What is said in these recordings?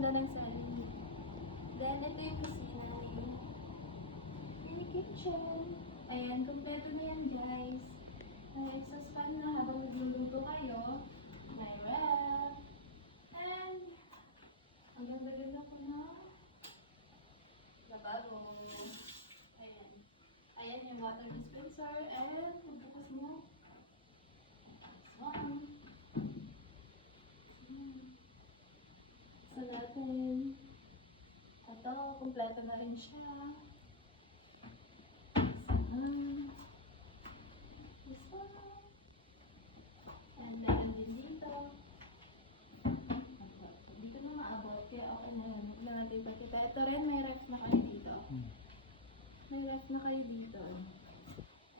ganda ng sarili. Then, ito yung kusina ni mini kitchen. Ayan, kompleto na yan guys. May exhaust fan na habang nagluluto kayo. May ref. And, ang ganda-ganda ko na lababo. Ayan. Ayan yung water dispenser. And, pagbukas mo. One. Sa natin. Ito, kompleto na rin siya. This one. And meron din dito. Dito na maabot. Kaya okay na yan. Huwag na natin ipakita. Ito rin, may ref na kayo dito. May ref na kayo dito.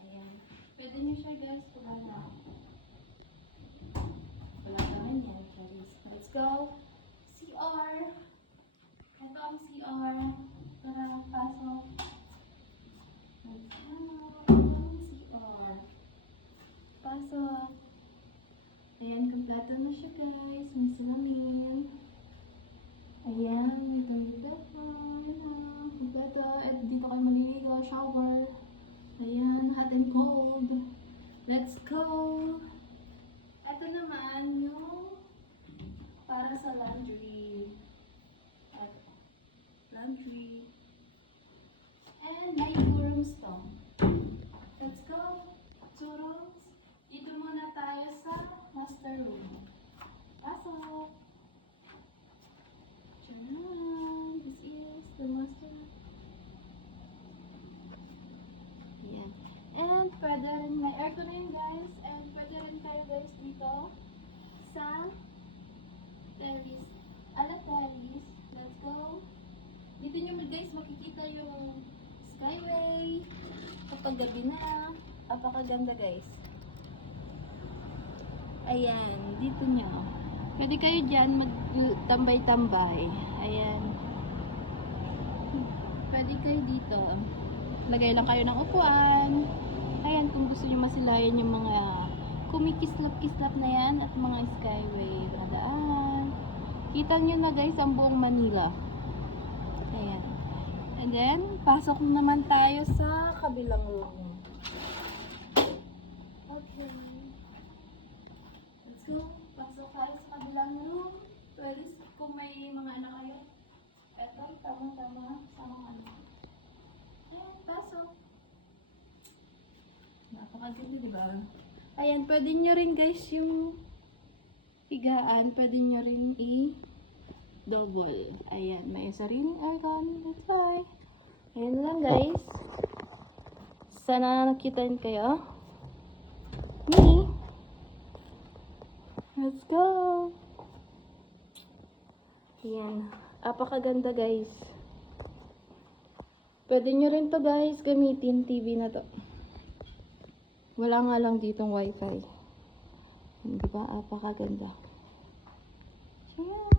Ayan. Pwede nyo siya guys kung ano. Wala naman yan. Let's go. CR. Ito ang CR. Tara, pasok. Let's go. CR. Pasok. Ayan, kompleto na siya guys. May salamin. Ayan, may toilet pa. Ayan, kompleto. At dito kayo maliligo, shower. Ayan, hot and cold. Let's go. Ito naman yung para sa laundry. At laundry. And may 2 rooms to. Let's go. 2 rooms. Dito muna tayo sa master room. Pasok. Tcharam! This is the master room. Ayan. And pwede rin, may aircon na yun guys. And pwede rin kayo guys dito sa terrace. Terrace. Let's go. Dito nyo guys makikita yung skyway. Kapag gabi na. Apakaganda guys. Ayan. Dito nyo. Pwede kayo dyan magtambay-tambay. Ayan. Pwede kayo dito. Lagay lang kayo ng upuan. Ayan. Kung gusto nyo masilayan yung mga kumikislap-kislap na yan at mga skyway na daan. Kita nyo na guys ang buong Manila. Ayan. And then, pasok naman tayo sa kabilang room. Okay. Let's go. Pasok tayo sa kabilang room. Pwede kung may mga anak kayo. Eto, tama-tama. Samang anak. Ayan, pasok. Napakaganda, diba? Ayan, pwede nyo rin guys yung higaan. Pwede nyo rin double. Ayan, may sariling aircon. Let's try. Ayan lang guys. Sana nakita kayo. Me. Let's go. Ayan. Apakaganda guys. Pwede nyo rin to guys gamitin TV na to. Wala nga lang ditong wifi. Di ba? Apakaganda.